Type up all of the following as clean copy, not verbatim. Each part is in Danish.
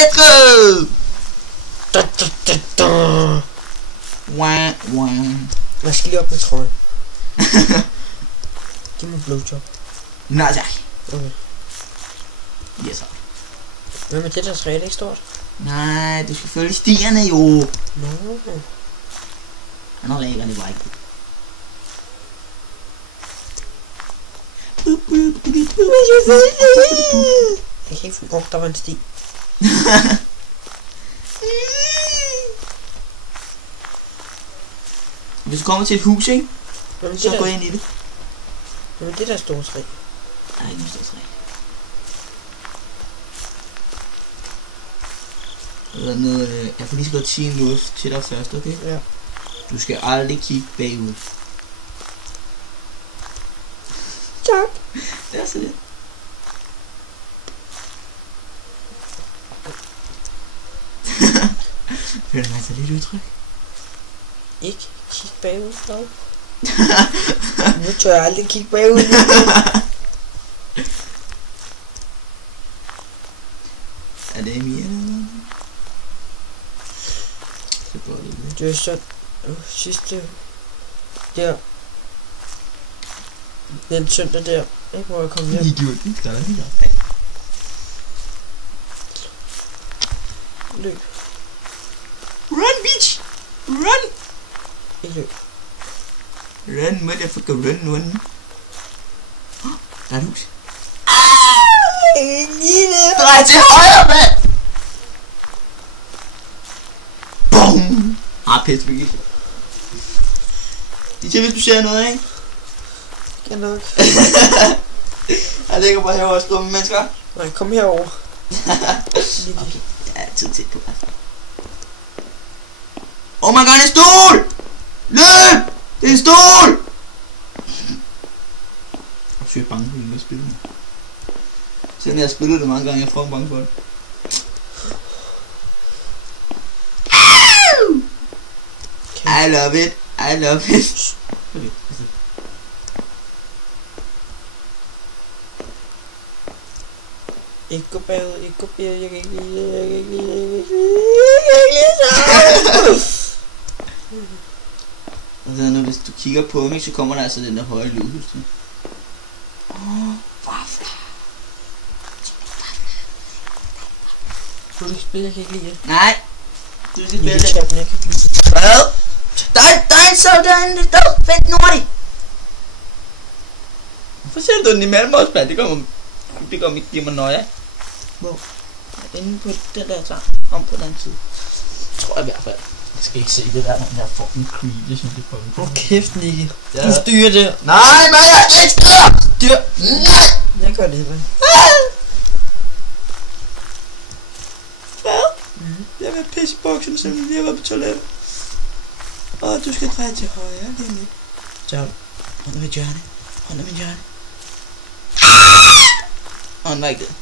let's go! Wah, wah. Jeg skal lige op med trøje. Giv mig blowjob. Nej, tak. Okay. Yes, sir. Hvad med det der træ, det er ikke stort? Nej, du skal følge stierne jo. No. Han har lækker det bare ikke. Jeg kan ikke få... der var en sti. Hvis du kommer til et hus, ikke? Så gå der... ind i det. Hvad med det der store træ? Nej, ikke noget stort træ. Jeg kan lige så godt sige noget til dig først, okay? Ja. Du skal aldrig kigge bagud. Tak. Det er så det. Hører du mig så lidt udtryk? Ikke kigge bagud, dog. Nu tør jeg aldrig kigge bagud. Er det Emil eller noget? Så går det lidt. Det er sådan... sidste... Der. Den søndag der. Ikke hvor jeg kom hjem. Idioten, der er der helt op. Løb. Run, bitch! Run! Ikke løb. Run, motherfucker, run. Der er et hus. Drej til højre, mand! Boom! Pisse begge. Det er hvis du ser noget, ikke? Ja nok. Jeg ligger bare herovre og skriver med mennesker. Nej, kom herover. Okay, jeg er tid til på hvert fald. Oh my god, en stol! Løb! Det er en stol! Jeg er sygt bange for det, at spille det. Selvom jeg har spillet det mange gange, jeg er fucking bange for det. I love it. I love it. Okay. Ikke gå bagud, ikke gå bagud, jeg kan ikke lide Altså, hvis du kigger på mig, så kommer der altså den der høje lyd. Vafler. Du skal spille, jeg kan ikke lide det. Nej. Du skal spille det. Jeg kan ikke lide det. Hvad? Der er sådan, det står fedt nordigt. Hvorfor ser du den imellem os, mand? Det kommer ikke give mig nøje. Hvor? Inde på den der tager. Om på den anden side. Tror jeg i hvert fald. Jeg skal ikke se det der, når jeg er fucking creepy, som det kommer på. Hvor kæft, Nicky. Ja. Du styrer det. Nej, men jeg skal ikke styre. Nej. Jeg gør det heller ikke. Hvad? Jeg vil pisse i buksen, så vi lige har været på toilettet. Og du skal dreje til højre, lige lidt. Så, hånd med hjørne. Hånd med hjørne. Hånd var ikke det.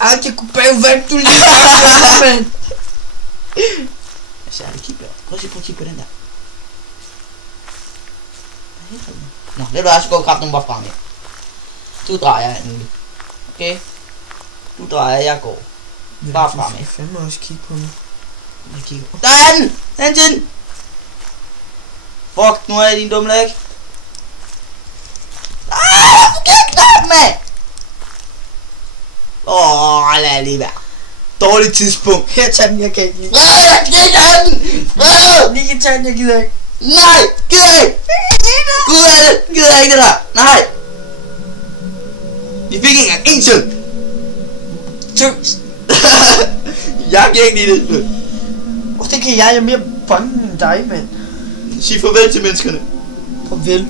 Ej, det kunne bare være, du lige mand. Jeg ser aldrig kigge på. Prøv at kigge på den der. Nå, det er du altså gå kraften bare frem her. Du drejer alt muligt. Okay? Du drejer, jeg går. Bare frem her. Jeg fandme også kigge på mig. Jeg kigger. Der er den! Den til den! Fuck, nu er jeg din dumme læg. Okay, knap, mand! Lad lige være. Dårligt tidspunkt. Her, tag den, jeg kan ikke lide. Jeg kan ikke have den! Nicky, tag den, jeg gider ikke. Nej, gider ikke! Gider ikke det der! Nej! Vi fik ikke engang en søn! Tøs. Jeg kan ikke lide det. Det kan jeg er mere bange end dig, mand. Sig farvel til menneskerne. Farvel.